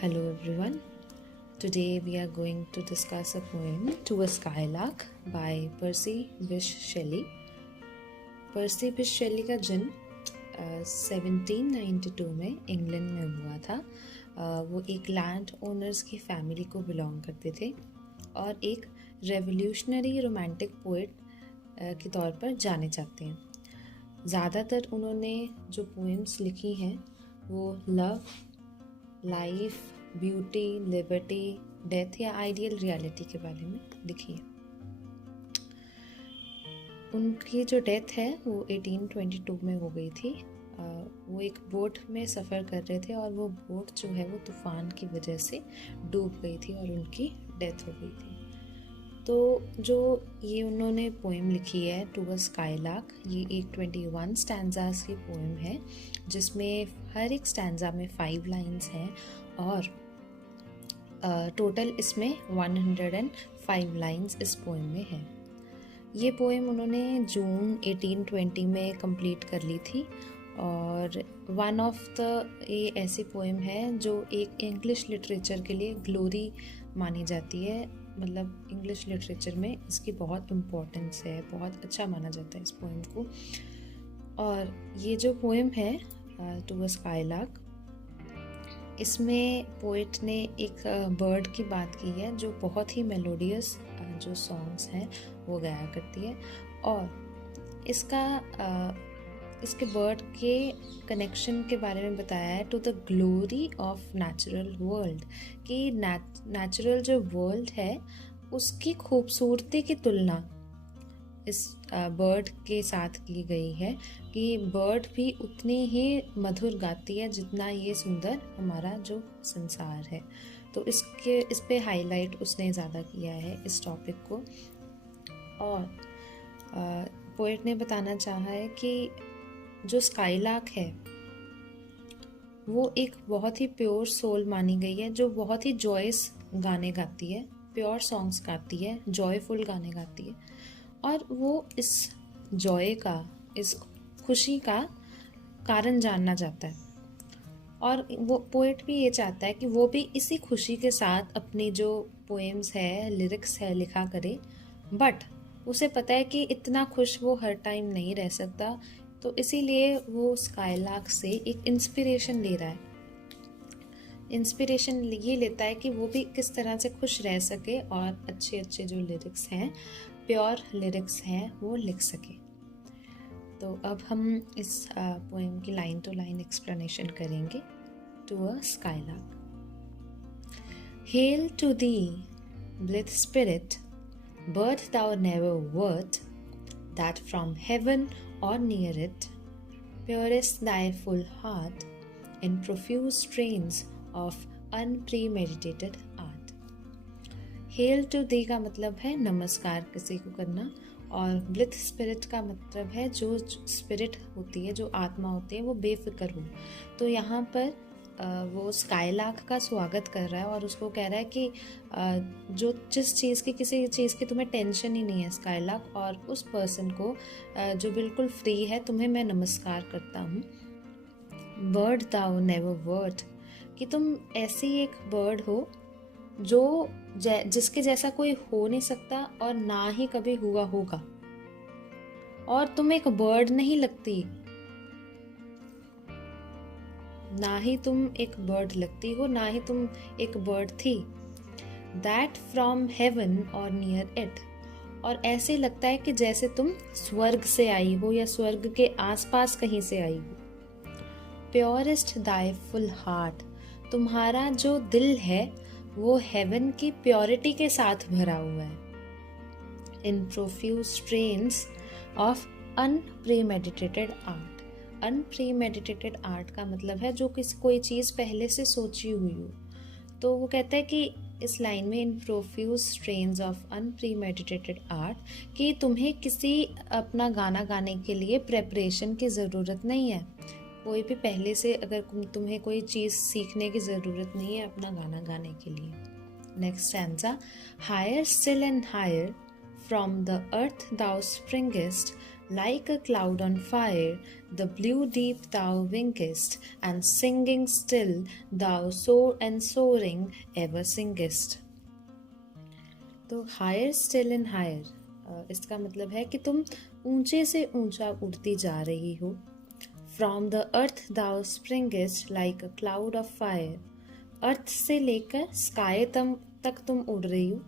Hello everyone. Today we are going to discuss a poem To a Skylark by Percy Bysshe Shelley. पर्सी बिश शेली का जन्म 1792 में England में हुआ था। वो एक लैंड ओनर्स की फैमिली को बिलोंग करते थे और एक रेवोल्यूशनरी रोमांटिक पोएट के तौर पर जाने जाते हैं। ज़्यादातर उन्होंने जो पोएम्स लिखी हैं वो love, life, beauty, liberty, death या आइडियल रियलिटी के बारे में लिखी है। उनकी जो डेथ है वो 1822 में हो गई थी। वो एक बोट में सफ़र कर रहे थे और वो बोट जो है वो तूफ़ान की वजह से डूब गई थी और उनकी डेथ हो गई थी। तो जो ये उन्होंने पोएम लिखी है टू अ स्काईलार्क, ये एक 21 स्टैंजास की पोएम है जिसमें हर एक स्टैंजा में 5 लाइन्स हैं और टोटल इसमें 105 लाइन्स इस पोएम में है। ये पोएम उन्होंने जून 1820 में कंप्लीट कर ली थी और वन ऑफ द ये ऐसी पोएम है जो एक इंग्लिश लिटरेचर के लिए ग्लोरी मानी जाती है। मतलब इंग्लिश लिटरेचर में इसकी बहुत इम्पोर्टेंस है, बहुत अच्छा माना जाता है इस पोएम को। और ये जो पोएम है टू अ स्काईलार्क, इसमें पोएट ने एक बर्ड की बात की है जो बहुत ही मेलोडियस जो सॉन्ग्स हैं वो गाया करती है और इसके बर्ड के कनेक्शन के बारे में बताया है to the glory of natural world, कि नेचुरल जो वर्ल्ड है उसकी खूबसूरती की तुलना इस बर्ड के साथ की गई है कि बर्ड भी उतनी ही मधुर गाती है जितना ये सुंदर हमारा जो संसार है। तो इस पे हाईलाइट उसने ज़्यादा किया है इस टॉपिक को। और पोएट ने बताना चाहा है कि जो स्काईलार्क है वो एक बहुत ही प्योर सोल मानी गई है जो बहुत ही जॉयस गाने गाती है, प्योर सॉन्ग्स गाती है, जॉयफुल गाने गाती है और वो इस जॉय का, इस खुशी का कारण जानना चाहता है। और वो पोएट भी ये चाहता है कि वो भी इसी खुशी के साथ अपनी जो पोएम्स है, लिरिक्स है लिखा करे, बट उसे पता है कि इतना खुश वो हर टाइम नहीं रह सकता, तो इसीलिए वो स्काईलार्क से एक इंस्पिरेशन ले रहा है। इंस्पिरेशन ये लेता है कि वो भी किस तरह से खुश रह सके और अच्छे अच्छे जो लिरिक्स हैं, प्योर लिरिक्स हैं, वो लिख सके। तो अब हम इस पोएम की लाइन टू लाइन एक्सप्लेनेशन करेंगे। To a skylark. Hail to thee, blithe spirit, bird thou never wert, that from heaven or near it, purest thy full heart in profuse strains of unpremeditated art. Hail to thee का मतलब है नमस्कार किसी को करना और blithe spirit का मतलब है जो स्पिरिट होती है, जो आत्मा होती है वो बेफिक्र हो। तो यहाँ पर वो स्काईलार्क का स्वागत कर रहा है और उसको कह रहा है कि जो जिस चीज़ की, किसी चीज़ की तुम्हें टेंशन ही नहीं है स्काईलार्क, और उस पर्सन को जो बिल्कुल फ्री है, तुम्हें मैं नमस्कार करता हूँ। बर्ड दाउ नेवर वर्ट, कि तुम ऐसी एक बर्ड हो जो जिसके जैसा कोई हो नहीं सकता और ना ही कभी हुआ होगा, और तुम एक बर्ड नहीं लगती, ना ही तुम एक बर्ड लगती हो, ना ही तुम एक बर्ड थी। दैट फ्रॉम हेवन और नियर इट, और ऐसे लगता है कि जैसे तुम स्वर्ग से आई हो या स्वर्ग के आसपास कहीं से आई हो। प्योरेस्ट दाई फुल हार्ट, तुम्हारा जो दिल है वो हेवन की प्योरिटी के साथ भरा हुआ है। In profuse strains of unpremeditated art, unpremeditated art का मतलब है जो कोई चीज़ पहले से सोची हुई हो। तो वो कहता है कि इस लाइन में इन profuse strains of unpremeditated art, कि तुम्हें किसी अपना गाना गाने के लिए प्रेपरेशन की ज़रूरत नहीं है। कोई भी पहले से अगर तुम्हें कोई चीज़ सीखने की ज़रूरत नहीं है अपना गाना गाने के लिए। Next stanza. Higher still and higher from the earth thou springest, like a cloud on fire, The blue deep thou winkest, and singing still thou soar and soaring ever singest. तो higher still and higher इसका मतलब है कि तुम ऊंचे से ऊंचा उड़ती जा रही हो. From the earth thou springest like a cloud of fire. अर्थ से लेकर स्काई तक तुम उड़ रही हो.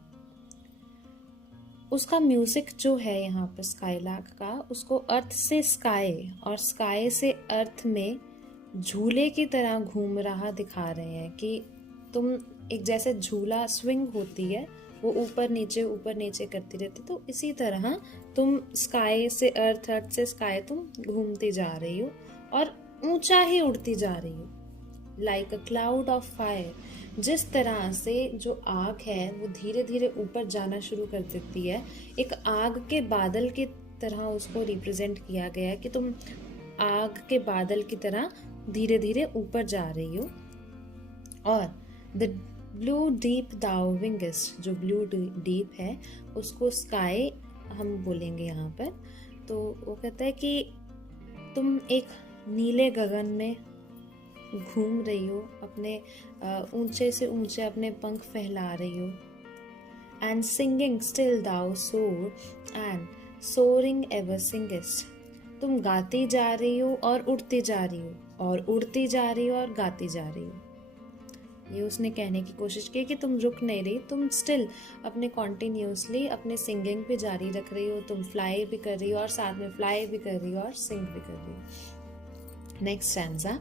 उसका म्यूजिक जो है यहाँ पर स्काईलार्क का, उसको अर्थ से स्काई और स्काई से अर्थ में झूले की तरह घूम रहा दिखा रहे हैं कि तुम एक जैसे झूला स्विंग होती है वो ऊपर नीचे करती रहती, तो इसी तरह तुम स्काई से अर्थ, अर्थ से स्काई तुम घूमती जा रही हो और ऊंचा ही उड़ती जा रही हो. Like a cloud of fire, जिस तरह से जो आग है वो धीरे धीरे ऊपर जाना शुरू कर देती है, एक आग के बादल की तरह उसको रिप्रेजेंट किया गया है कि तुम आग के बादल की तरह धीरे धीरे ऊपर जा रही हो. और द ब्लू डीप दाउ विंगेस्ट, जो ब्लू डीप है उसको स्काई हम बोलेंगे यहाँ पर. तो वो कहता है कि तुम एक नीले गगन में घूम रही हो, अपने ऊंचे से ऊंचे अपने पंख फैला रही हो. एंड सिंगिंग स्टिल दाउ सोर एंड सोरिंग एवर सिंगेस्ट, तुम गाती जा रही हो और उड़ती जा रही हो और उड़ती जा रही हो और गाती जा रही हो. ये उसने कहने की कोशिश की कि तुम रुक नहीं रही, तुम स्टिल अपने कॉन्टिन्यूसली अपने सिंगिंग पे जारी रख रही हो, तुम फ्लाई भी कर रही हो और साथ में फ्लाई भी कर रही हो और सिंग भी कर रही हो. Next stanza.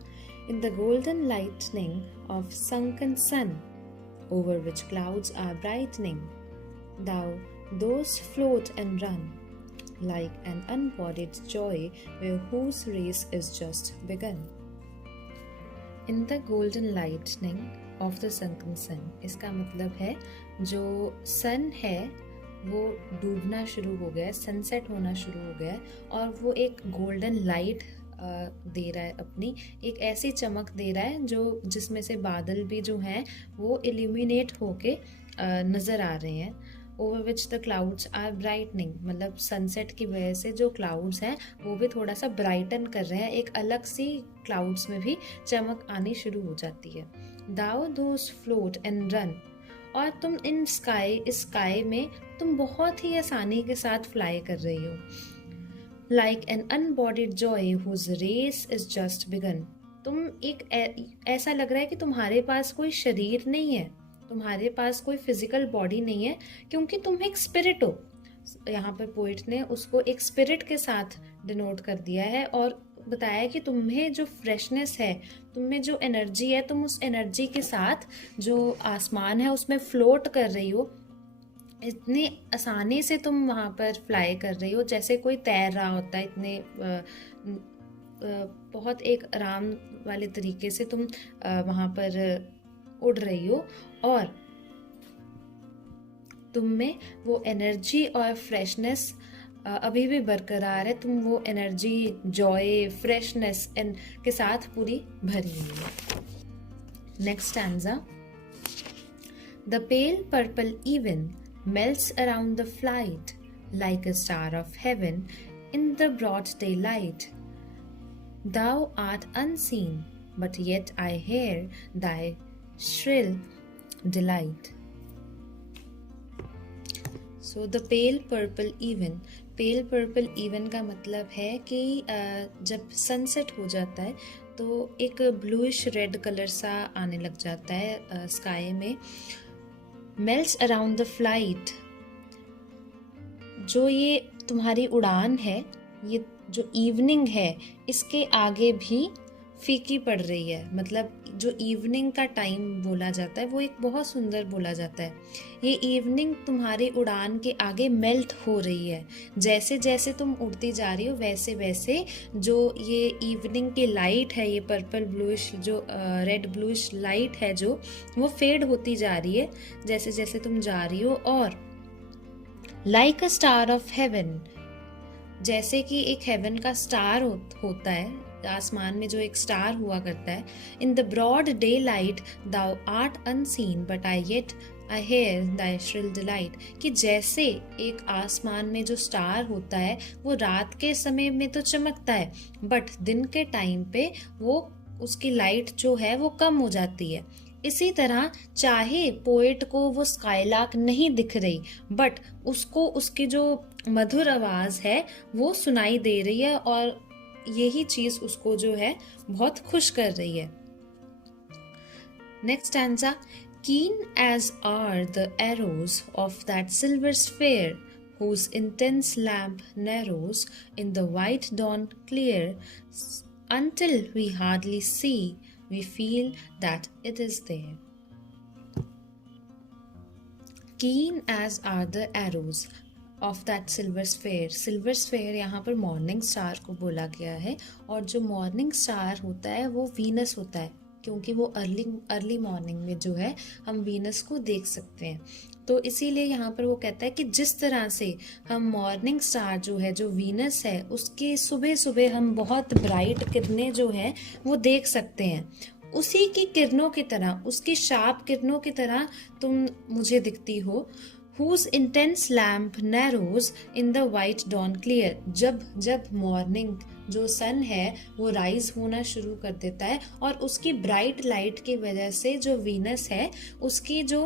In the golden lightning of sunken sun, over which clouds are brightening, thou those float and run, like an unbodied joy where whose race is just begun. In the golden lightning of the sunken sun, इसका मतलब है जो सन है वो डूबना शुरू हो गया है, सनसेट होना शुरू हो गया है और वो एक गोल्डन लाइट दे रहा है, अपनी एक ऐसी चमक दे रहा है जो जिसमें से बादल भी जो हैं वो इल्यूमिनेट होके नज़र आ रहे हैं. Over which the clouds are brightening, मतलब सनसेट की वजह से जो क्लाउड्स हैं वो भी थोड़ा सा ब्राइटन कर रहे हैं, एक अलग सी क्लाउड्स में भी चमक आनी शुरू हो जाती है. दाउ दोस फ्लोट एंड रन, और तुम इस स्काई में तुम बहुत ही आसानी के साथ फ्लाई कर रही हो. Like an unbodied joy whose race is just begun, तुम एक ऐसा लग रहा है कि तुम्हारे पास कोई शरीर नहीं है, तुम्हारे पास कोई फिजिकल बॉडी नहीं है, क्योंकि तुम एक स्पिरिट हो. यहाँ पर पोइट ने उसको एक स्पिरिट के साथ डिनोट कर दिया है और बताया कि तुम्हें जो फ्रेशनेस है, तुम्हें जो एनर्जी है, तुम उस एनर्जी के साथ जो आसमान है उसमें फ्लोट कर रही हो. इतनी आसानी से तुम वहाँ पर फ्लाई कर रही हो जैसे कोई तैर रहा होता है, इतने बहुत एक आराम वाले तरीके से तुम वहाँ पर उड़ रही हो और तुम में वो एनर्जी और फ्रेशनेस अभी भी बरकरार है. तुम वो एनर्जी, जॉय, फ्रेशनेस के साथ पूरी भरी हुई है. Next stanza. The pale purple even melts around the flight like a star of heaven in the broad daylight. Thou art unseen, but yet I hear thy shrill delight. So the pale purple even, pale purple even का मतलब है कि जब sunset हो जाता है तो एक ब्लूइश रेड कलर सा आने लग जाता है स्काई में. मेल्ट्स अराउंड द फ्लाइट, जो ये तुम्हारी उड़ान है, ये जो इवनिंग है इसके आगे भी फीकी पड़ रही है. मतलब जो इवनिंग का टाइम बोला जाता है वो एक बहुत सुंदर बोला जाता है. ये इवनिंग तुम्हारी उड़ान के आगे मेल्ट हो रही है. जैसे जैसे तुम उड़ती जा रही हो वैसे वैसे जो ये इवनिंग की लाइट है, ये पर्पल ब्लूइश जो रेड ब्लूइश लाइट है जो वो फेड होती जा रही है जैसे जैसे तुम जा रही हो. और like a star of haven, जैसे कि एक हेवन का स्टार होता है, आसमान में जो एक स्टार हुआ करता है. In the broad daylight thou art unseen but I yet I hear thy shrill delight, कि जैसे एक आसमान में जो स्टार होता है वो रात के समय में तो चमकता है, बट दिन के टाइम पे वो उसकी लाइट जो है वो कम हो जाती है। इसी तरह चाहे पोएट को वो स्काईलार्क नहीं दिख रही, बट उसको उसकी जो मधुर आवाज है वो सुनाई दे रही है, और यही चीज उसको जो है बहुत खुश कर रही है। Next stanza, keen as are the arrows of that silver sphere, whose intense lamp narrows in the white dawn clear, until we hardly see, we feel that it is there. Keen as are the arrows of that silver sphere. Silver sphere यहाँ पर morning star को बोला गया है, और जो morning star होता है वो वीनस होता है, क्योंकि वो अर्ली मॉर्निंग में जो है हम वीनस को देख सकते हैं। तो इसीलिए यहाँ पर वो कहता है कि जिस तरह से हम मॉर्निंग स्टार जो है, जो वीनस है, उसके सुबह सुबह हम बहुत ब्राइट किरणें जो है वो देख सकते हैं, उसी की किरणों की तरह, उसकी शार्प किरणों की तरह तुम मुझे दिखती हो। Whose intense lamp narrows in the white dawn clear, जब मॉर्निंग जो सन है वो राइज होना शुरू कर देता है, और उसकी ब्राइट लाइट की वजह से जो वीनस है उसकी जो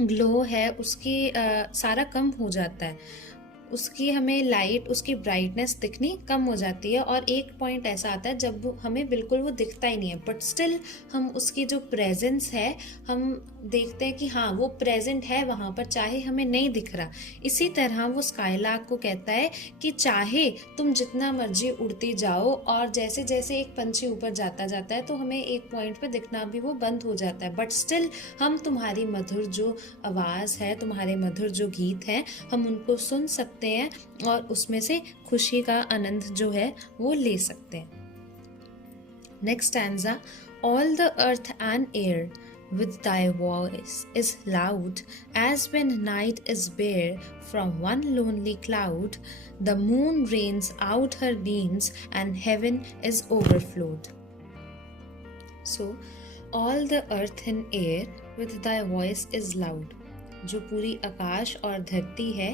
ग्लो है उसकी सारा कम हो जाता है, उसकी हमें लाइट, उसकी ब्राइटनेस दिखनी कम हो जाती है, और एक पॉइंट ऐसा आता है जब हमें बिल्कुल वो दिखता ही नहीं है, बट स्टिल हम उसकी जो प्रेजेंस है हम देखते हैं कि हाँ वो प्रेजेंट है वहाँ पर, चाहे हमें नहीं दिख रहा। इसी तरह वो स्काईलार्क को कहता है कि चाहे तुम जितना मर्जी उड़ती जाओ, और जैसे जैसे एक पंछी ऊपर जाता जाता है तो हमें एक पॉइंट पे दिखना भी वो बंद हो जाता है, बट स्टिल हम तुम्हारी मधुर जो आवाज़ है, तुम्हारे मधुर जो गीत हैं, हम उनको सुन सकते हैं और उसमें से खुशी का आनंद जो है वो ले सकते हैं। Next stanza, all the earth and air with thy voice is loud, as when night is bare from one lonely cloud, the moon rains out her beams and heaven is overflowed. So all the earth and air with thy voice is loud, जो पूरी आकाश और धरती है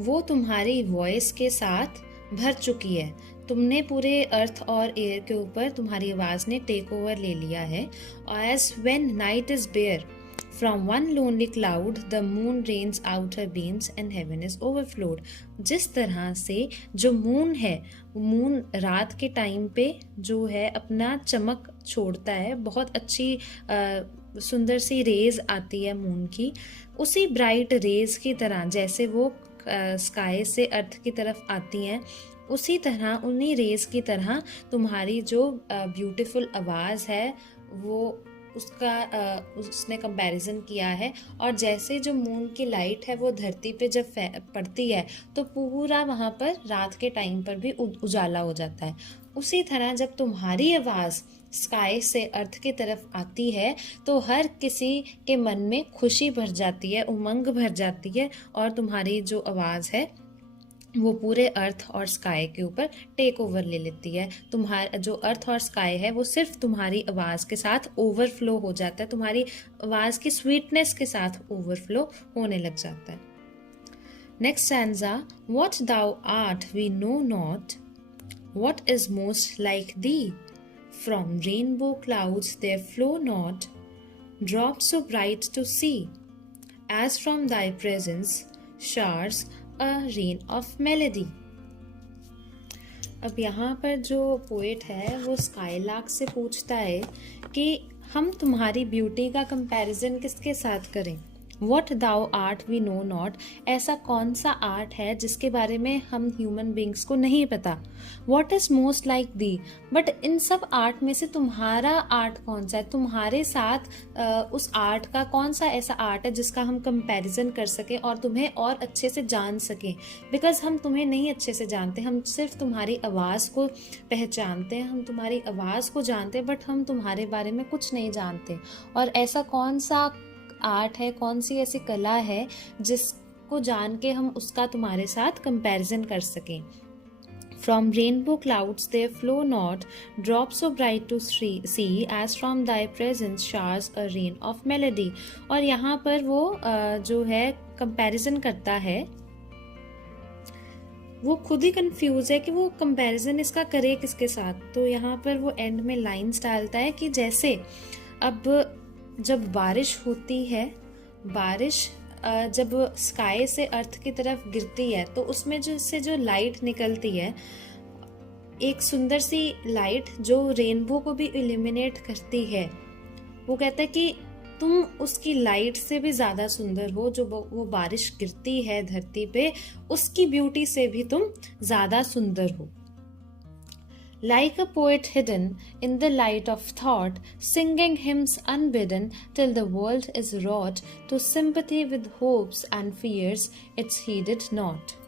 वो तुम्हारी voice के साथ भर चुकी है। तुमने पूरे अर्थ और एयर के ऊपर तुम्हारी आवाज ने टेक ओवर ले लिया है। As when night is bare from one lonely cloud the moon rains out her beams and heaven is overflowed. जिस तरह से जो मून है, मून रात के टाइम पे जो है अपना चमक छोड़ता है, बहुत अच्छी सुंदर सी रेज आती है मून की, उसी ब्राइट रेज की तरह जैसे वो स्काई से अर्थ की तरफ आती हैं, उसी तरह उन्हीं रेज की तरह तुम्हारी जो ब्यूटीफुल आवाज़ है वो उसने कंपैरिजन किया है। और जैसे जो मून की लाइट है वो धरती पे जब पड़ती है तो पूरा वहाँ पर रात के टाइम पर भी उजाला हो जाता है, उसी तरह जब तुम्हारी आवाज़ स्काई से अर्थ की तरफ आती है तो हर किसी के मन में खुशी भर जाती है, उमंग भर जाती है, और तुम्हारी जो आवाज़ है वो पूरे अर्थ और स्काई के ऊपर टेक ओवर ले लेती है। तुम्हारा जो अर्थ और स्काई है वो सिर्फ तुम्हारी आवाज़ के साथ ओवरफ्लो हो जाता है, तुम्हारी आवाज़ की स्वीटनेस के साथ ओवरफ्लो होने लग जाता है। Next stanza, what thou art we know not, what is most like thee, from rainbow clouds there flow not, drops so bright to see, as from thy presence showers a rain of melody। अब यहाँ पर जो poet है वो skylark से पूछता है कि हम तुम्हारी ब्यूटी का कंपैरिजन किसके साथ करें। What thou art we know not, ऐसा कौन सा आर्ट है जिसके बारे में हम ह्यूमन बींग्स को नहीं पता। What is most like the, but in सब आर्ट में से तुम्हारा आर्ट कौन सा है, तुम्हारे साथ उस आर्ट का कौन सा ऐसा आर्ट है जिसका हम कंपैरिजन कर सकें और तुम्हें और अच्छे से जान सकें। बिकॉज हम तुम्हें नहीं अच्छे से जानते, हम सिर्फ तुम्हारी आवाज़ को पहचानते हैं, हम तुम्हारी आवाज़ को जानते हैं, बट हम तुम्हारे बारे में कुछ नहीं जानते। और ऐसा कौन सा आर्ट है, कौन सी ऐसी कला है जिसको जान के हम उसका तुम्हारे साथ कंपैरिजन कर सकें। From rainbow clouds there flow not drops so bright to see as from thy presence showers a rain of melody। और यहाँ पर वो जो है कंपैरिजन करता है, वो खुद ही कंफ्यूज है कि वो कंपैरिजन इसका करे किसके साथ। तो यहाँ पर वो एंड में लाइंस डालता है कि जैसे अब जब बारिश होती है, बारिश जब स्काई से अर्थ की तरफ गिरती है तो उसमें जो लाइट निकलती है, एक सुंदर सी लाइट जो रेनबो को भी इल्यूमिनेट करती है, वो कहता है कि तुम उसकी लाइट से भी ज्यादा सुंदर हो। जो वो बारिश गिरती है धरती पे, उसकी ब्यूटी से भी तुम ज्यादा सुंदर हो। Like a poet hidden in the light of thought, singing hymns unbidden till the world is wrought to sympathy with hopes and fears it's heeded not।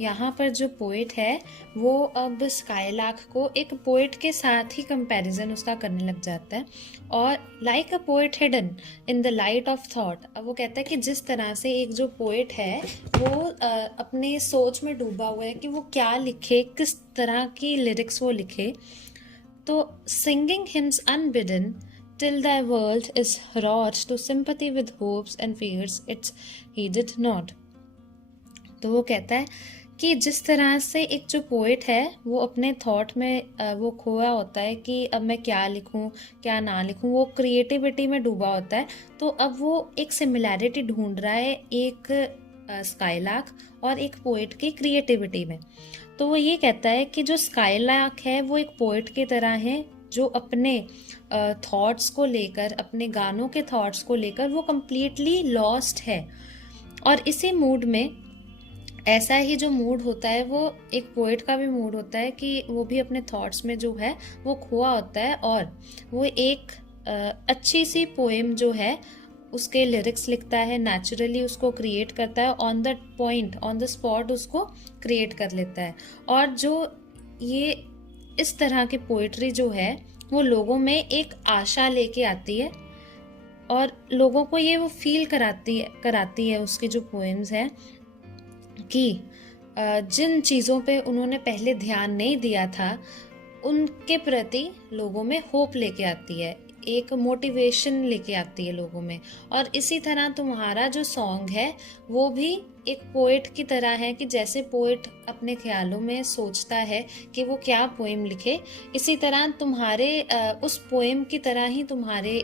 यहाँ पर जो पोएट है वो अब स्काईलार्क को एक पोएट के साथ ही कंपैरिजन उसका करने लग जाता है। और like a poet hidden in the light of thought, अब वो कहता है कि जिस तरह से एक जो पोएट है वो अपने सोच में डूबा हुआ है कि वो क्या लिखे, किस तरह की लिरिक्स वो लिखे। तो singing hymns unbidden till thy world is wrought to sympathy with hopes and fears it's heeded not। तो वो कहता है कि जिस तरह से एक जो पोएट है वो अपने थॉट में वो खोया होता है कि अब मैं क्या लिखूं क्या ना लिखूं, वो क्रिएटिविटी में डूबा होता है। तो अब वो एक सिमिलैरिटी ढूंढ रहा है एक स्काईलार्क और एक पोएट की क्रिएटिविटी में। तो वो ये कहता है कि जो स्काईलार्क है वो एक पोएट की तरह है जो अपने थॉट्स को लेकर, अपने गानों के थॉट्स को लेकर वो कम्प्लीटली लॉस्ट है। और इसी मूड में, ऐसा ही जो मूड होता है वो एक पोएट का भी मूड होता है कि वो भी अपने थॉट्स में जो है वो खोआ होता है और वो एक अच्छी सी पोएम जो है उसके लिरिक्स लिखता है, नेचुरली उसको क्रिएट करता है, on the point on the spot उसको क्रिएट कर लेता है। और जो ये इस तरह की पोएट्री जो है वो लोगों में एक आशा लेके आती है और लोगों को ये वो फील कराती है उसकी जो पोएम्स हैं कि जिन चीज़ों पे उन्होंने पहले ध्यान नहीं दिया था उनके प्रति लोगों में होप लेके आती है, एक मोटिवेशन लेके आती है लोगों में। और इसी तरह तुम्हारा जो सॉन्ग है वो भी एक पोएट की तरह है कि जैसे पोएट अपने ख्यालों में सोचता है कि वो क्या पोएम लिखे, इसी तरह तुम्हारे उस पोएम की तरह ही तुम्हारे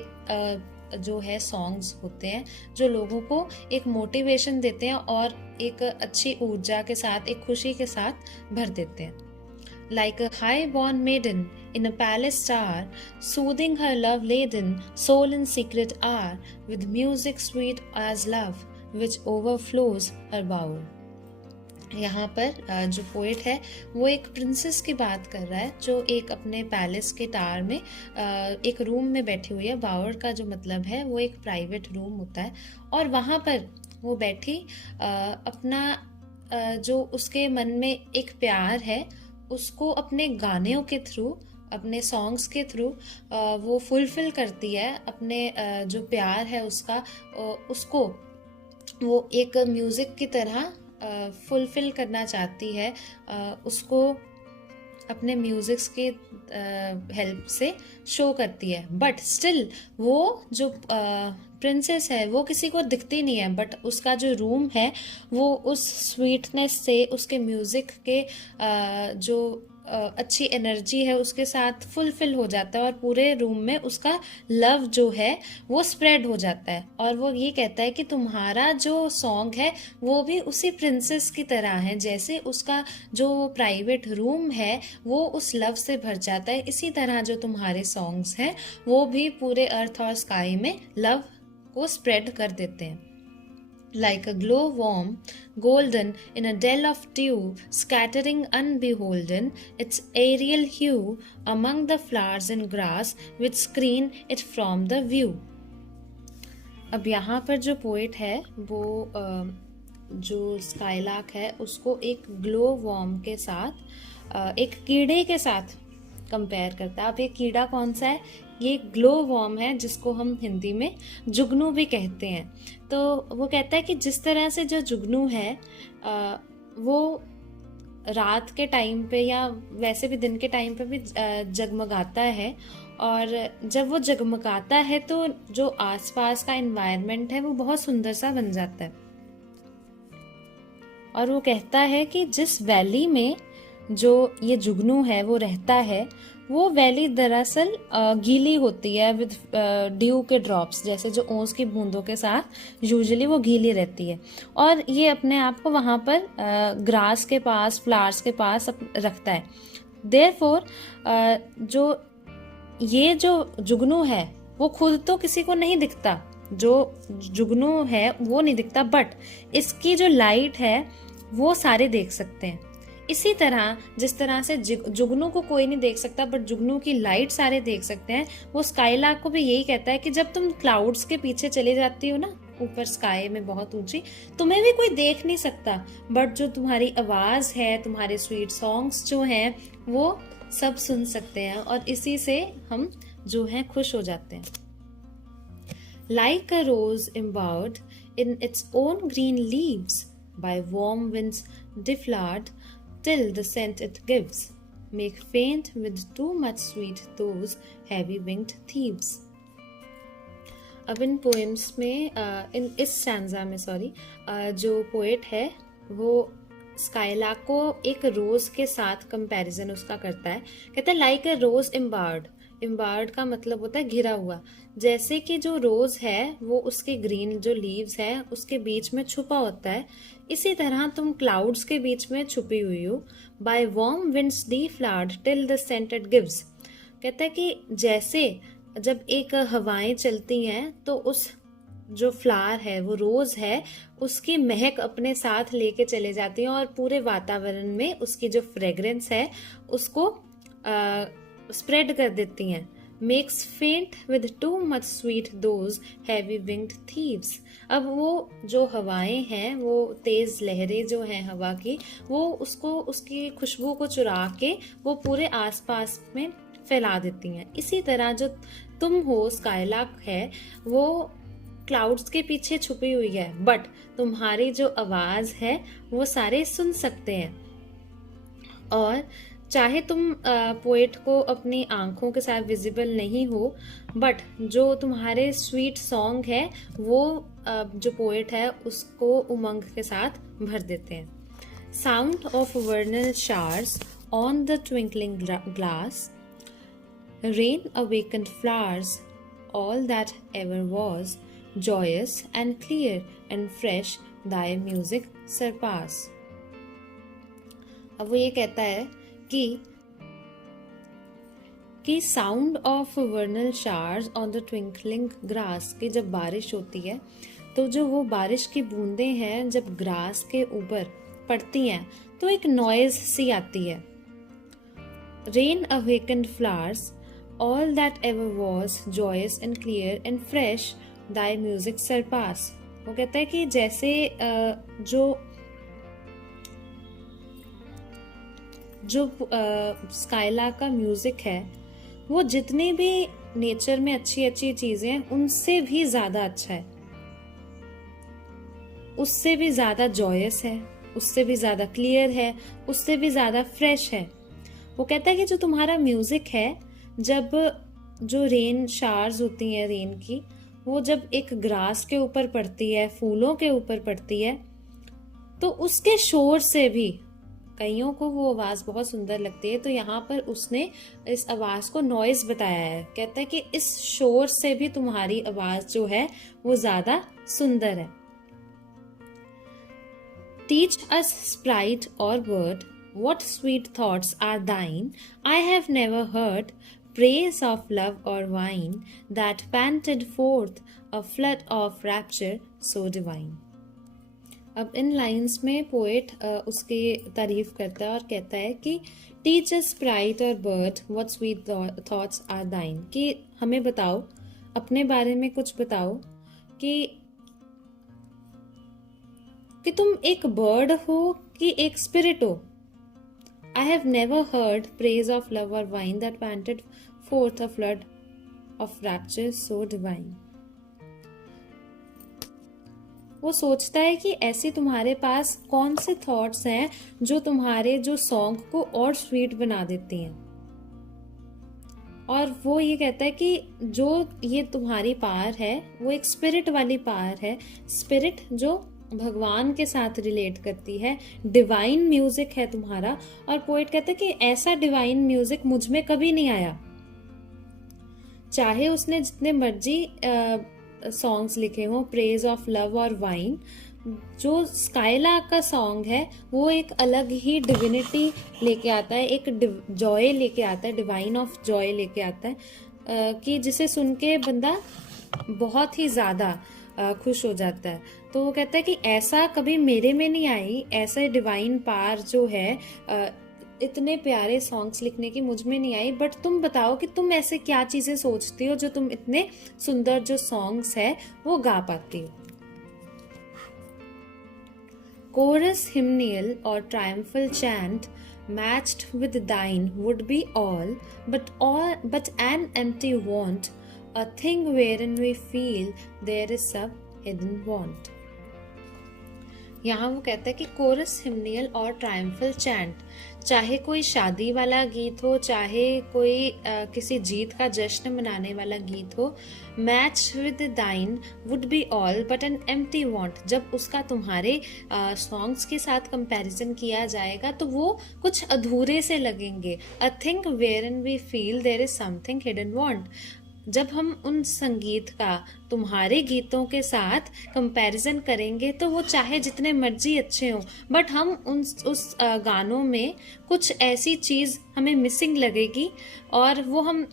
जो है सॉन्ग्स होते हैं जो लोगों को एक मोटिवेशन देते हैं और एक अच्छी ऊर्जा के साथ, एक खुशी के साथ भर देते हैं। Like a high-born maiden in a palace tower, soothing her love-laden soul in secret hour, with music sweet as love, which overflows her bower। यहाँ पर जो पोएट है वो एक प्रिंसेस की बात कर रहा है जो एक अपने पैलेस के टावर में एक रूम में बैठी हुई है। बावर का जो मतलब है वो एक प्राइवेट रूम होता है और वहाँ पर वो बैठी अपना जो उसके मन में एक प्यार है उसको अपने गानों के थ्रू, अपने सॉन्ग्स के थ्रू वो फुलफिल करती है। अपने जो प्यार है उसका उसको वो एक म्यूज़िक की तरह फुलफिल करना चाहती है, उसको अपने म्यूजिक्स के हेल्प से शो करती है। बट स्टिल वो जो प्रिंसेस है वो किसी को दिखती नहीं है, बट उसका जो रूम है वो उस स्वीटनेस से, उसके म्यूजिक के जो अच्छी एनर्जी है उसके साथ फुलफिल हो जाता है और पूरे रूम में उसका लव जो है वो स्प्रेड हो जाता है। और वो ये कहता है कि तुम्हारा जो सॉन्ग है वो भी उसी प्रिंसेस की तरह है, जैसे उसका जो प्राइवेट रूम है वो उस लव से भर जाता है, इसी तरह जो तुम्हारे सॉन्ग्स हैं वो भी पूरे अर्थ और स्काई में लव को स्प्रेड कर देते हैं। Like a glow warm, golden in a dell of dew, scattering unbeholden its aerial hue among the flowers and grass which screen it from the view। अब यहाँ पर जो पोएट है वो जो स्काईलार्क है उसको एक ग्लो वॉर्म के साथ एक कीड़े के साथ कंपेयर करता है। अब ये कीड़ा कौन सा है? ये ग्लो वॉर्म है जिसको हम हिंदी में जुगनू भी कहते हैं। तो वो कहता है कि जिस तरह से जो जुगनू है वो रात के टाइम पे या वैसे भी दिन के टाइम पे भी जगमगाता है, और जब वो जगमगाता है तो जो आसपास का एनवायरनमेंट है वो बहुत सुंदर सा बन जाता है। और वो कहता है कि जिस वैली में जो ये जुगनू है वो रहता है, वो वैली दरअसल गीली होती है विद ड्यू के ड्रॉप्स, जैसे जो ओस की बूंदों के साथ यूजुअली वो गीली रहती है। और ये अपने आप को वहाँ पर ग्रास के पास, फ्लावर्स के पास रखता है। देयरफॉर जो ये जो जुगनू है वो खुद तो किसी को नहीं दिखता, जो जुगनू है वो नहीं दिखता, बट इसकी जो लाइट है वो सारे देख सकते हैं। इसी तरह जिस तरह से जुगनू को कोई नहीं देख सकता बट जुगनू की लाइट सारे देख सकते हैं, वो स्काईलार्क को भी यही कहता है कि जब तुम क्लाउड्स के पीछे चले जाती हो ना, ऊपर स्काई में बहुत ऊंची, तुम्हें भी कोई देख नहीं सकता, बट जो तुम्हारी आवाज है, तुम्हारे स्वीट सॉन्ग्स जो हैं, वो सब सुन सकते हैं, और इसी से हम जो हैं खुश हो जाते हैं। Like a rose embowered in its own green leaves, by warm winds deflowered, till the scent it gives, make faint with too much sweet those heavy winged thieves. अब इन पोएम्स में इस स्टैंजा में जो पोएट है वो skylark को एक रोज के साथ कंपैरिजन उसका करता है। कहता है लाइक अ रोज एम्बार्ड। एम्बार्ड का मतलब होता है घिरा हुआ, जैसे कि जो रोज है वो उसके ग्रीन जो लीव्स है उसके बीच में छुपा होता है, इसी तरह तुम क्लाउड्स के बीच में छुपी हुई हो। By warm winds deflowered till the scent it gives। कहता है कि जैसे जब एक हवाएं चलती हैं तो उस जो फ्लावर है, वो रोज है, उसकी महक अपने साथ लेके चले जाती हैं और पूरे वातावरण में उसकी जो फ्रेग्रेंस है उसको स्प्रेड कर देती हैं। मेक्स फेंट with too much sweet those heavy winged thieves. अब वो जो हवाएं हैं, वो तेज लहरें जो हैं हवा की, वो उसको उसकी खुशबू को चुरा के वो पूरे आसपास में फैला देती हैं। इसी तरह जो तुम हो, स्काईलार्क है, वो क्लाउड्स के पीछे छुपी हुई है, बट तुम्हारी जो आवाज है वो सारे सुन सकते हैं। और चाहे तुम पोएट को अपनी आंखों के साथ विजिबल नहीं हो, बट जो तुम्हारे स्वीट सॉन्ग है वो जो पोएट है उसको उमंग के साथ भर देते हैं। Sound of वर्नल शार्स on the twinkling glass, rain awakened flowers, all that ever was, joyous and clear and fresh thy music surpass। अब वो ये कहता है कि sound of वर्नल शार्स on the twinkling grass, कि जब बारिश होती है तो जो वो बारिश की बूंदें हैं जब ग्रास के ऊपर पड़ती हैं तो एक नॉइज सी आती है। Rain awakened flowers, all that ever was, joyous and clear and fresh thy music surpass. वो कहता है कि जैसे जो स्काईलार्क का म्यूजिक है वो जितनी भी नेचर में अच्छी अच्छी चीजें उनसे भी ज्यादा अच्छा है, उससे भी ज्यादा जॉयस है, उससे भी ज्यादा क्लियर है, उससे भी ज्यादा फ्रेश है। वो कहता है कि जो तुम्हारा म्यूजिक है, जब जो रेन शार्स होती हैं रेन की, वो जब एक ग्रास के ऊपर पड़ती है, फूलों के ऊपर पड़ती है, तो उसके शोर से भी कईयों को वो आवाज बहुत सुंदर लगती है। तो यहाँ पर उसने इस आवाज को नॉइज बताया है। कहता है कि इस शोर से भी तुम्हारी आवाज जो है वो ज्यादा सुंदर है। Teach us sprite or word, what sweet thoughts are thine, I have never heard praise of love or wine, that panted forth a flood of rapture so divine। अब इन लाइंस में पोएट उसकी तारीफ करता है और कहता है कि teach us sprite or bird what sweet thoughts are thine, कि हमें बताओ, अपने बारे में कुछ बताओ कि तुम एक बर्ड हो कि एक स्पिरिट हो। I have never heard praise of love or wine that panted forth a flood of rapture so divine। वो सोचता है कि ऐसे तुम्हारे पास कौन से थॉट्स हैं जो तुम्हारे जो सॉन्ग को और स्वीट बना देती हैं। और वो ये कहता है कि जो ये तुम्हारी पावर है वो एक स्पिरिट वाली पावर है, स्पिरिट जो भगवान के साथ रिलेट करती है, डिवाइन म्यूजिक है तुम्हारा। और पोएट कहता है कि ऐसा डिवाइन म्यूजिक मुझ में कभी नहीं आया। चाहे उसने जितने मर्जी सॉन्ग्स लिखे हों, प्रेज ऑफ लव और वाइन, जो स्काईलार्क का सॉन्ग है वो एक अलग ही डिविनिटी लेके आता है, एक जॉय लेके आता है, डिवाइन ऑफ जॉय लेके आता है, कि जिसे सुन के बंदा बहुत ही ज़्यादा खुश हो जाता है। तो वो कहता है कि ऐसा कभी मेरे में नहीं आई, ऐसा डिवाइन पावर जो है इतने प्यारे सॉन्ग्स लिखने की मुझ में नहीं आई। बट तुम बताओ कि तुम ऐसे क्या चीज़ें सोचती हो जो तुम इतने सुंदर जो सॉन्ग्स है वो गा पाती हो। Chorus, hymnal or triumphal chant matched with thine would be all, but an empty want, a thing wherein we feel there is some hidden want. यहाँ वो कहता है कि कोरस, हिमनियल और ट्रायम्फल चैंट, चाहे कोई शादी वाला गीत हो, चाहे कोई किसी जीत का जश्न मनाने वाला गीत हो, मैच विद दाइन would be all but an empty want, जब उसका तुम्हारे सॉन्ग्स के साथ कंपैरिजन किया जाएगा तो वो कुछ अधूरे से लगेंगे। A thing wherein we feel there is something hidden want, जब हम उन संगीत का तुम्हारे गीतों के साथ कंपैरिजन करेंगे तो वो चाहे जितने मर्जी अच्छे हों, बट हम उस गानों में कुछ ऐसी चीज़ हमें मिसिंग लगेगी, और वो हम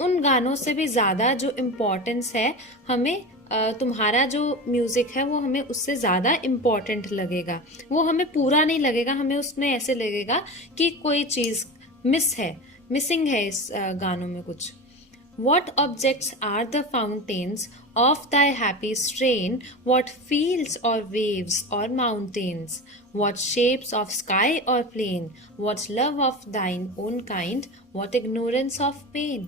उन गानों से भी ज़्यादा जो इम्पोर्टेंस है हमें तुम्हारा जो म्यूज़िक है वो हमें उससे ज़्यादा इम्पोर्टेंट लगेगा, वो हमें पूरा नहीं लगेगा, हमें उसमें ऐसे लगेगा कि कोई चीज़ मिसिंग है इस गानों में कुछ। What objects are the fountains of thy happy strain? What fields or waves or mountains? What shapes of sky or plain? What love of thine own kind? What ignorance of pain?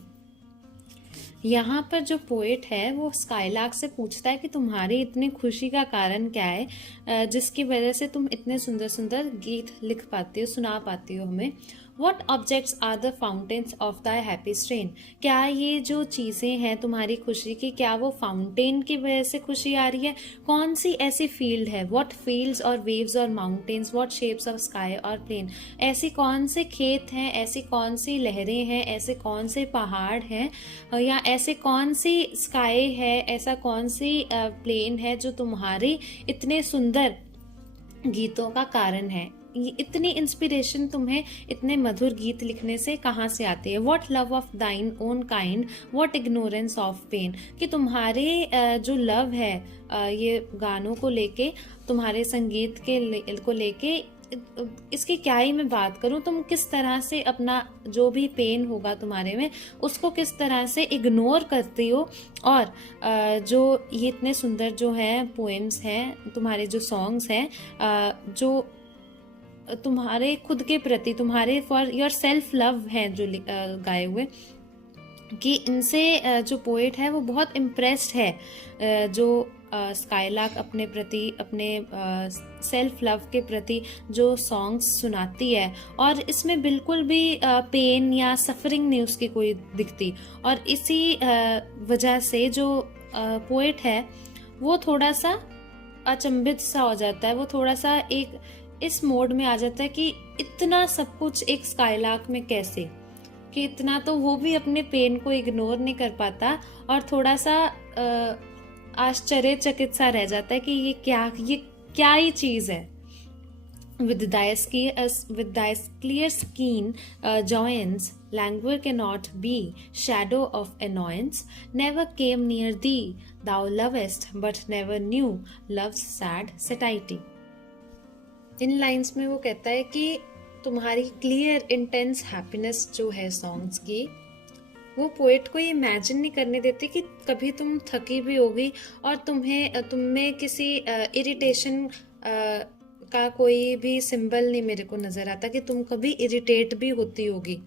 यहाँ पर जो poet है वो skylark से पूछता है कि तुम्हारी इतनी खुशी का कारण क्या है, जिसकी वजह से तुम इतने सुंदर सुंदर गीत लिख पाती हो, सुना पाती हो हमें। What objects are the fountains of thy happy strain? क्या ये जो चीज़ें हैं तुम्हारी खुशी की, क्या वो फाउंटेन की वजह से खुशी आ रही है? कौन सी ऐसी फील्ड है? What fields और waves और mountains? What shapes of sky और plain? ऐसी कौन से खेत हैं, ऐसी कौन सी लहरें हैं, ऐसे कौन से पहाड़ हैं, या ऐसे कौन सी स्काई है, ऐसा कौन सी प्लेन है जो तुम्हारी इतने सुंदर गीतों का कारण है? इतनी इंस्पिरेशन तुम्हें इतने मधुर गीत लिखने से कहाँ से आती है? What love of thine own kind, what ignorance of pain, कि तुम्हारे जो लव है ये गानों को लेके, तुम्हारे संगीत को लेके, इसकी क्या ही मैं बात करूं, तुम किस तरह से अपना जो भी पेन होगा तुम्हारे में उसको किस तरह से इग्नोर करती हो, और जो ये इतने सुंदर जो है पोएम्स हैं, तुम्हारे जो सॉन्ग्स हैं, जो तुम्हारे खुद के प्रति, तुम्हारे फॉर योर सेल्फ लव हैं जो गाए हुए, कि इनसे जो पोएट है वो बहुत इम्प्रेस्ड है, जो स्काईलार्क अपने प्रति, अपने सेल्फ लव के प्रति जो सॉन्ग्स सुनाती है, और इसमें बिल्कुल भी पेन या सफरिंग नहीं उसकी कोई दिखती। और इसी वजह से जो पोएट है वो थोड़ा सा अचंभित सा हो जाता है, वो थोड़ा सा एक इस मोड में आ जाता है कि इतना सब कुछ एक स्काईलार्क में कैसे, कि इतना तो वो भी अपने पेन को इग्नोर नहीं कर पाता, और थोड़ा सा आश्चर्यचकित सा रह जाता है कि ये क्या ही चीज है। With thy clear skin joyance, languor cannot be, shadow of annoyance, never came near thee, thou lovest, but never knew love's sad satiety. In lines में वो कहता है कि तुम्हारी क्लियर इंटेंस हैप्पीनेस जो है सॉन्ग्स की, वो पोएट को ये इमेजिन नहीं करने देती कि कभी तुम थकी भी होगी और तुम में किसी इरिटेशन का कोई भी सिंबल नहीं मेरे को नज़र आता कि तुम कभी इरिटेट भी होती होगी।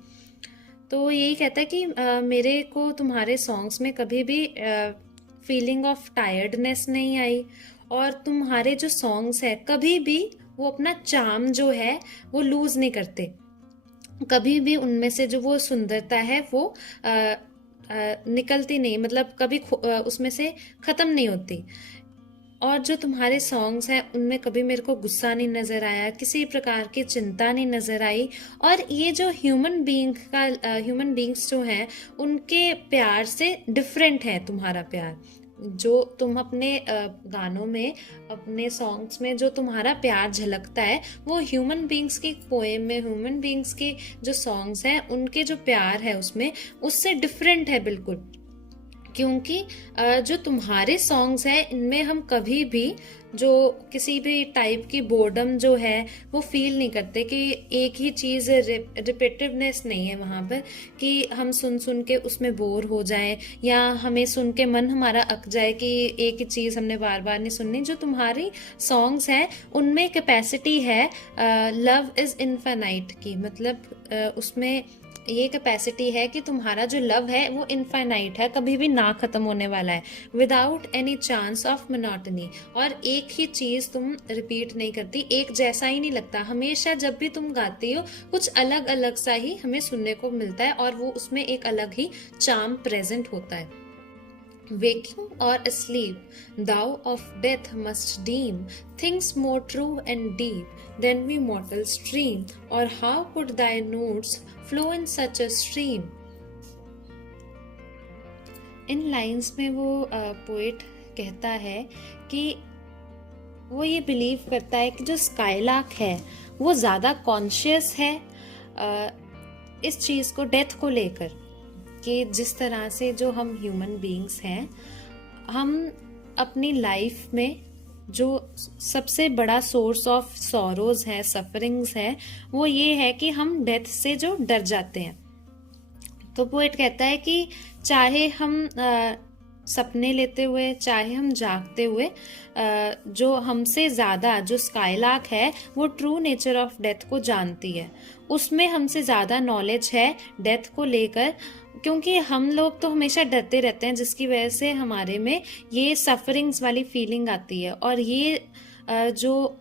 तो यही कहता है कि मेरे को तुम्हारे सॉन्ग्स में कभी भी फीलिंग ऑफ टायर्डनेस नहीं आई, और तुम्हारे जो सॉन्ग्स है कभी भी वो अपना चार्म जो है वो लूज नहीं करते, कभी भी उनमें से जो वो सुंदरता है वो निकलती नहीं, मतलब कभी उसमें से खत्म नहीं होती। और जो तुम्हारे सॉन्ग्स हैं उनमें कभी मेरे को गुस्सा नहीं नजर आया, किसी प्रकार की चिंता नहीं नजर आई। और ये जो ह्यूमन बींग्स जो हैं उनके प्यार से डिफरेंट है तुम्हारा प्यार। जो तुम अपने गानों में, अपने सॉन्ग्स में जो तुम्हारा प्यार झलकता है वो ह्यूमन बींग्स की पोएम में, ह्यूमन बींग्स की जो सॉन्ग्स हैं उनके जो प्यार है उसमें, उससे डिफरेंट है बिल्कुल। क्योंकि जो तुम्हारे सॉन्ग्स हैं इनमें हम कभी भी जो किसी भी टाइप की बोर्डम जो है वो फील नहीं करते, कि एक ही चीज़ रिपीटिवनेस नहीं है वहाँ पर, कि हम सुन सुन के उसमें बोर हो जाएं या हमें सुन के मन हमारा अक जाए कि एक ही चीज़ हमने बार बार नहीं सुननी। जो तुम्हारी सॉन्ग्स हैं उनमें कैपेसिटी है लव इज़ इनफाइनाइट की, मतलब उसमें ये कैपेसिटी है कि तुम्हारा जो लव है वो इनफाइनाइट है, कभी भी ना खत्म होने वाला है, without any chance of monotony. और एक ही चीज तुम रिपीट नहीं करती, एक जैसा ही नहीं लगता, हमेशा जब भी तुम गाती हो कुछ अलग अलग सा ही हमें सुनने को मिलता है और वो उसमें एक अलग ही चार्म प्रेजेंट होता है। Waking or asleep, thou of death must deem things more true and deep than we mortals dream, or how could thy notes flow in such a stream? In lines में वो poet कहता है कि वो ये believe करता है कि जो स्काईलार्क है वो ज़्यादा कॉन्शियस है इस चीज़ को, डेथ को लेकर, कि जिस तरह से जो हम ह्यूमन बीइंग्स हैं, हम अपनी लाइफ में जो सबसे बड़ा सोर्स ऑफ सॉरोज है, सफरिंग्स है, वो ये है कि हम डेथ से जो डर जाते हैं। तो पोएट कहता है कि चाहे हम सपने लेते हुए, चाहे हम जागते हुए, जो हमसे ज़्यादा जो स्काईलार्क है वो ट्रू नेचर ऑफ डेथ को जानती है, उसमें हमसे ज़्यादा नॉलेज है डेथ को लेकर। क्योंकि हम लोग तो हमेशा डरते रहते हैं, जिसकी वजह से हमारे में ये सफरिंग्स वाली फीलिंग आती है। और ये जो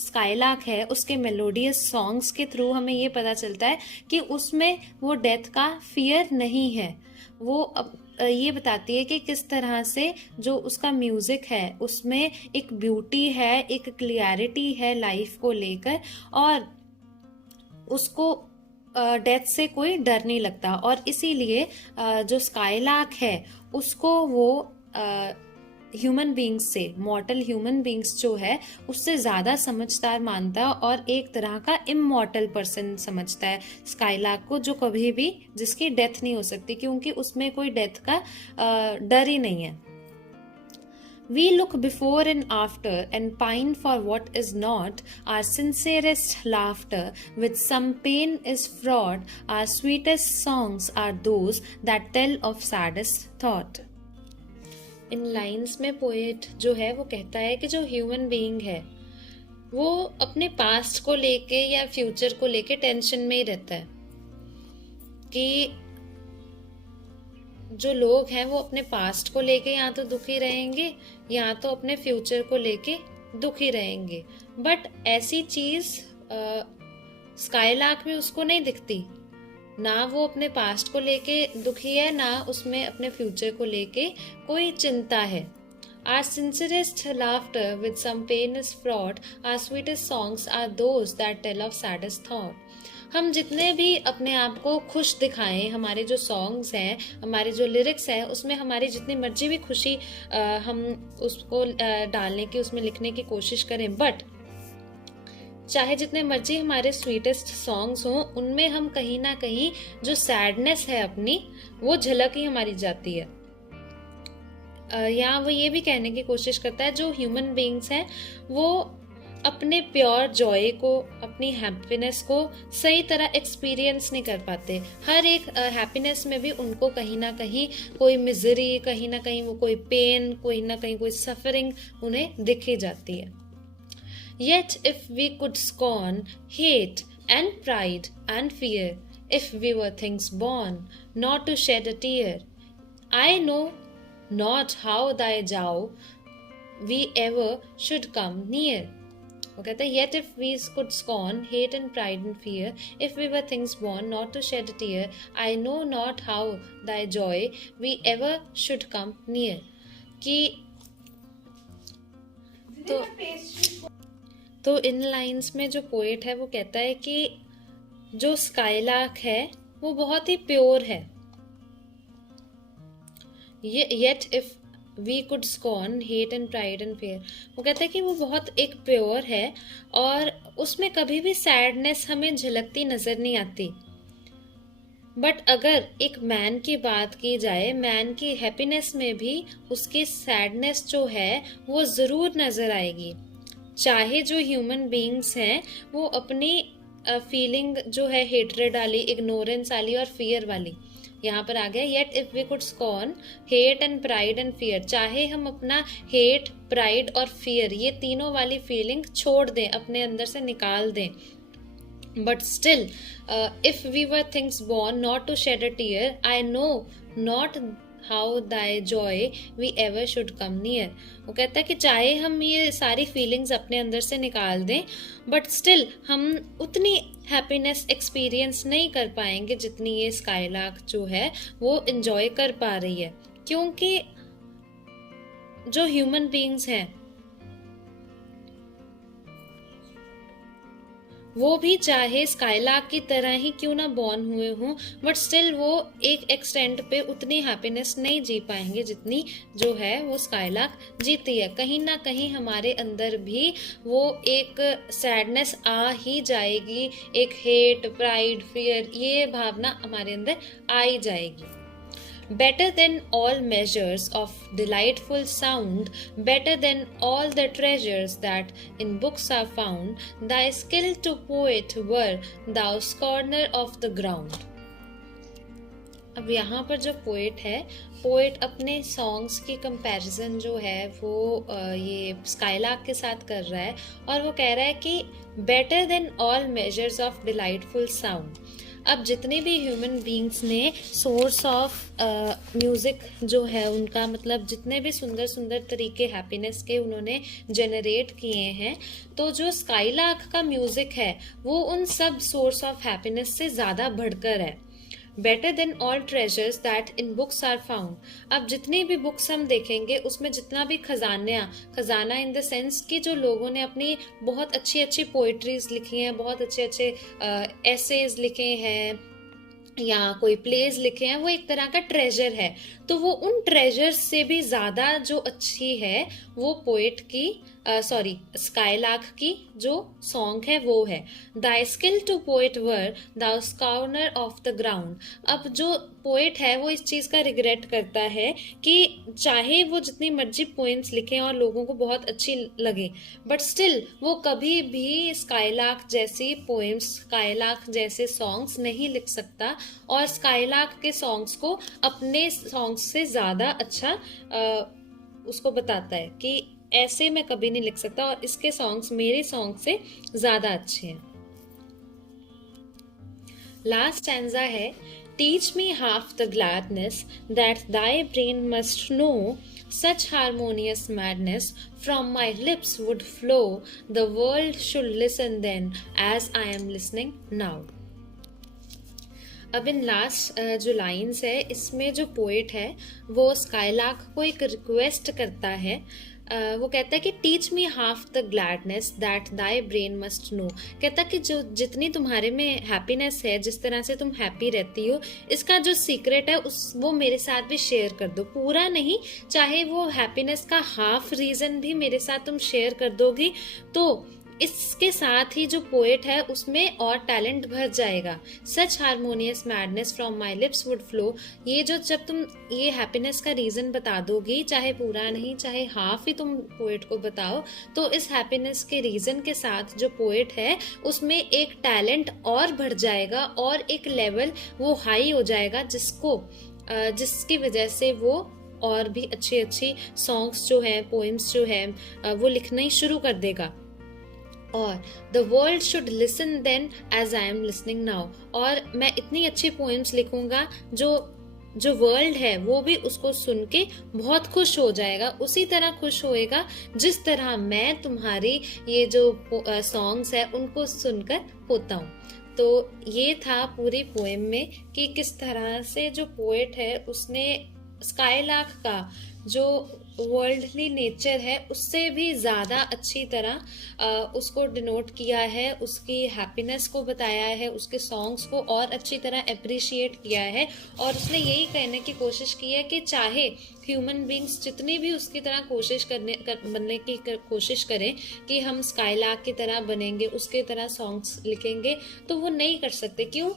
स्काईलार्क है उसके मेलोडियस सॉन्ग्स के थ्रू हमें ये पता चलता है कि उसमें वो डेथ का फियर नहीं है। वो ये बताती है कि किस तरह से जो उसका म्यूजिक है उसमें एक ब्यूटी है, एक क्लियरिटी है लाइफ को लेकर, और उसको डेथ से कोई डर नहीं लगता। और इसीलिए जो स्काईलार्क है उसको वो ह्यूमन बींग्स से, मॉर्टल ह्यूमन बींग्स जो है उससे ज़्यादा समझदार मानता है और एक तरह का इमॉर्टल पर्सन समझता है स्काईलार्क को, जो कभी भी, जिसकी डेथ नहीं हो सकती क्योंकि उसमें कोई डेथ का डर ही नहीं है। We look before and after and pine for what is not. Our sincerest laughter with some pain is fraught. Our sweetest songs are those that tell of saddest thought. In lines में poet जो है वो कहता है कि जो human being है वो अपने पास्ट को लेके या फ्यूचर को लेके टेंशन में ही रहता है, कि जो लोग हैं वो अपने पास्ट को लेके या तो दुखी रहेंगे या तो अपने फ्यूचर को लेके दुखी रहेंगे। बट ऐसी चीज स्काईलार्क में उसको नहीं दिखती, ना वो अपने पास्ट को लेके दुखी है, ना उसमें अपने फ्यूचर को लेके कोई चिंता है। Our sincerest laughter with some pain is fraught. Our sweetest songs are those that tell of saddest thought. हम जितने भी अपने आप को खुश दिखाएं, हमारे जो सॉन्ग्स हैं, हमारे जो लिरिक्स हैं, उसमें हमारी जितनी मर्जी भी खुशी हम उसको डालने की, उसमें लिखने की कोशिश करें, बट चाहे जितने मर्जी हमारे स्वीटेस्ट सॉन्ग्स हों, उनमें हम कहीं ना कहीं जो सैडनेस है अपनी वो झलक ही हमारी जाती है। या वो ये भी कहने की कोशिश करता है जो ह्यूमन बीइंग्स हैं वो अपने प्योर जॉय को, अपनी हैप्पीनेस को सही तरह एक्सपीरियंस नहीं कर पाते। हर एक हैप्पीनेस में भी उनको कहीं ना कहीं कोई मिजरी, कहीं ना कहीं वो कोई पेन, कोई ना कहीं कोई सफरिंग उन्हें दिखी जाती है। Yet if we could scorn hate and pride and fear, if we were things born not to shed a tear, I know not how thy we ever should come near. वो कहता है yet if we could scorn hate and pride and fear, if we were things born not to shed a tear, I know not how thy joy we ever should come near. कि तो इन lines में जो poet है वो कहता है कि जो स्काईलार्क है वो बहुत ही प्योर है. Yet if we could scorn hate and pride and fear, वो कहता है कि वो बहुत एक प्योर है और उसमें कभी भी सैडनेस हमें झलकती नजर नहीं आती. बट अगर एक मैन की बात की जाए, मैन की हैप्पीनेस में भी उसकी सैडनेस जो है वो जरूर नजर आएगी. चाहे जो ह्यूमन बीइंग्स हैं वो अपनी फीलिंग जो है हेट्रेड वाली, इग्नोरेंस वाली और फियर वाली, यहाँ पर आ गया yet if we could scorn hate and pride and fear, चाहे हम अपना हेट, प्राइड और फियर ये तीनों वाली फीलिंग छोड़ दें, अपने अंदर से निकाल दें, but still if we were things born not to shed a tear, I know not how thy joy we ever should come near. वो कहता है कि चाहे हम ये सारी फीलिंग्स अपने अंदर से निकाल दें बट स्टिल हम उतनी हैप्पीनेस एक्सपीरियंस नहीं कर पाएंगे जितनी ये स्काईलार्क जो है वो एंजॉय कर पा रही है, क्योंकि जो ह्यूमन बीइंग्स हैं वो भी चाहे स्काईलार्क की तरह ही क्यों ना बॉर्न हुए हों बट स्टिल वो एक एक्सटेंट पे उतनी हैप्पीनेस नहीं जी पाएंगे जितनी जो है वो स्काईलार्क जीती है. कहीं ना कहीं हमारे अंदर भी वो एक सैडनेस आ ही जाएगी, एक हेट, प्राइड, फियर ये भावना हमारे अंदर आ ही जाएगी. Better than all measures of delightful sound, better than all the treasures that in books are found, thy skill to poet were thou scorner of the ground. अब यहाँ पर जो पोएट है, poet अपने सॉन्ग्स की कंपैरिजन जो है वो ये स्काईलार्क के साथ कर रहा है और वो कह रहा है कि better than all measures of delightful sound. अब जितने भी ह्यूमन बीइंग्स ने सोर्स ऑफ म्यूज़िक जो है उनका मतलब जितने भी सुंदर सुंदर तरीके हैप्पीनेस के उन्होंने जनरेट किए हैं, तो जो स्काईलार्क का म्यूज़िक है वो उन सब सोर्स ऑफ हैप्पीनेस से ज़्यादा बढ़कर है. Better than all treasures that in books are found. अब जितनी भी बुक्स हम देखेंगे उसमें जितना भी खजाना इन द सेंस कि जो लोगों ने अपनी बहुत अच्छी अच्छी पोइट्रीज लिखी हैं, बहुत अच्छे अच्छे एसेज लिखे हैं या कोई प्लेज लिखे हैं, वो एक तरह का ट्रेजर है. तो वो उन ट्रेजर्स से भी ज़्यादा जो अच्छी है वो पोएट की स्काईलार्क की जो सॉन्ग है वो है. Thy skill to poet were thou scorner of the ground. अब जो पोएट है वो इस चीज़ का रिग्रेट करता है कि चाहे वो जितनी मर्जी पोएम्स लिखें और लोगों को बहुत अच्छी लगे बट स्टिल वो कभी भी स्काईलार्क जैसी पोएम्स, स्काईलार्क जैसे सॉन्ग्स नहीं लिख सकता और स्काईलार्क के सॉन्ग्स को अपने सॉन्ग्स से ज़्यादा अच्छा उसको बताता है कि ऐसे मैं कभी नहीं लिख सकता और इसके सॉन्ग्स मेरे सॉन्ग से ज़्यादा अच्छे हैं. लास्ट स्टैंजा है Teach me half the gladness that thy brain must know, such harmonious madness from my lips would flow, the world should listen then as I am listening now. अब in last जो lines है इसमें जो poet है वो skylark को एक request करता है. वो कहता है कि teach me half the gladness that thy brain must know. कहता कि जो जितनी तुम्हारे में हैप्पीनेस है, जिस तरह से तुम हैप्पी रहती हो, इसका जो सीक्रेट है वो मेरे साथ भी शेयर कर दो. पूरा नहीं, चाहे वो हैप्पीनेस का हाफ रीजन भी मेरे साथ तुम शेयर कर दोगी तो इसके साथ ही जो पोएट है उसमें और टैलेंट भर जाएगा. Such harmonious madness from my lips would flow. ये जो जब तुम ये हैप्पीनेस का रीजन बता दोगी, चाहे पूरा नहीं चाहे हाफ ही तुम पोएट को बताओ, तो इस हैप्पीनेस के रीजन के साथ जो पोएट है उसमें एक टैलेंट और बढ़ जाएगा और एक लेवल वो हाई हो जाएगा जिसकी वजह से वो और भी अच्छी अच्छी सॉन्ग्स जो है, पोएम्स जो है वो लिखना ही शुरू कर देगा. और the world should listen then as I am listening now. और मैं इतनी अच्छी पोएम्स लिखूंगा जो जो वर्ल्ड है वो भी उसको सुन के बहुत खुश हो जाएगा, उसी तरह खुश होएगा जिस तरह मैं तुम्हारी ये जो सॉन्ग्स है उनको सुनकर होता हूँ। तो ये था पूरी पोएम में कि किस तरह से जो पोएट है उसने स्काईलार्क का जो वर्ल्डली नेचर है उससे भी ज़्यादा अच्छी तरह उसको डिनोट किया है, उसकी हैप्पीनेस को बताया है, उसके सॉन्ग्स को और अच्छी तरह अप्रिशिएट किया है। और उसने यही कहने की कोशिश की है कि चाहे ह्यूमन बींग्स जितनी भी उसकी तरह बनने की कोशिश करें कि हम स्काईलार्क की तरह बनेंगे, उसके तरह सॉन्ग्स लिखेंगे, तो वो नहीं कर सकते। क्यों?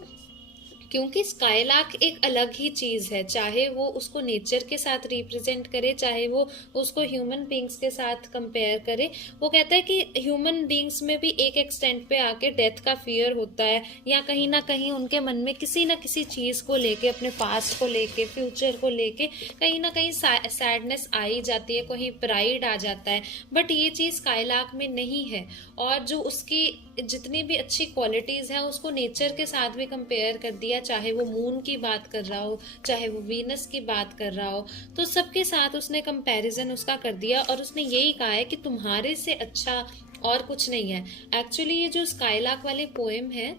क्योंकि स्काईलार्क एक अलग ही चीज है, चाहे वो उसको नेचर के साथ रिप्रेजेंट करे, चाहे वो उसको ह्यूमन बींग्स के साथ कंपेयर करे। वो कहता है कि ह्यूमन बींग्स में भी एक एक्सटेंट पे आके डेथ का फियर होता है, या कहीं ना कहीं उनके मन में किसी ना किसी चीज को लेके, अपने पास्ट को लेके, फ्यूचर को लेके कहीं ना कहीं सैडनेस आ ही जाती है, कहीं प्राइड आ जाता है। बट ये चीज स्काईलार्क में नहीं है। और जो उसकी जितनी भी अच्छी क्वालिटीज है उसको नेचर के साथ भी कंपेयर कर दिया, चाहे वो मून की बात कर रहा हो, चाहे वो वीनस की बात कर रहा हो, तो सबके साथ उसने कंपैरिजन उसका कर दिया। और उसने यही कहा है कि तुम्हारे से अच्छा और कुछ नहीं है। एक्चुअली ये जो स्काईलार्क वाली पोएम है,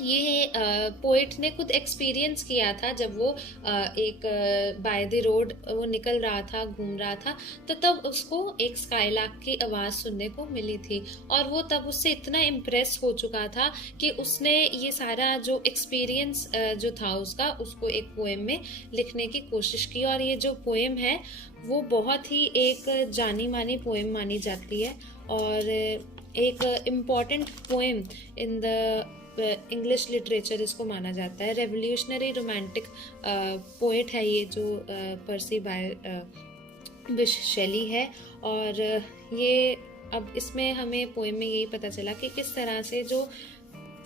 ये पोइट ने खुद एक्सपीरियंस किया था जब वो एक बाय द रोड वो निकल रहा था, घूम रहा था, तो तब उसको एक स्काईलार्क की आवाज़ सुनने को मिली थी। और वो तब उससे इतना इम्प्रेस हो चुका था कि उसने ये सारा जो एक्सपीरियंस जो था उसका, उसको एक पोएम में लिखने की कोशिश की। और ये जो पोएम है वो बहुत ही एक जानी मानी पोएम मानी जाती है, और एक important poem in the English literature इसको माना जाता है। रेवोल्यूशनरी रोमांटिक पोएट है ये, जो पर्सी बायश शेली है। और ये अब इसमें हमें पोएम में यही पता चला कि किस तरह से जो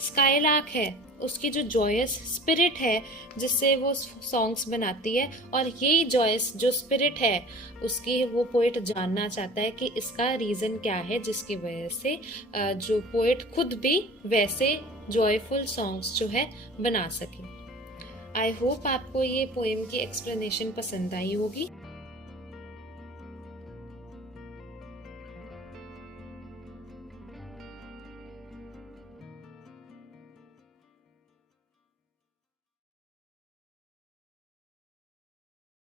स्काईलार्क है उसकी जो जॉयस स्पिरिट है जिससे वो सॉन्ग्स बनाती है, और यही जॉयस जो स्पिरिट है उसकी वो पोएट जानना चाहता है कि इसका रीज़न क्या है जिसकी वजह से जो पोएट खुद भी वैसे जॉयफुल सॉन्ग्स जो है बना सके। आई होप आपको ये पोएम की एक्सप्लेनेशन पसंद आई होगी।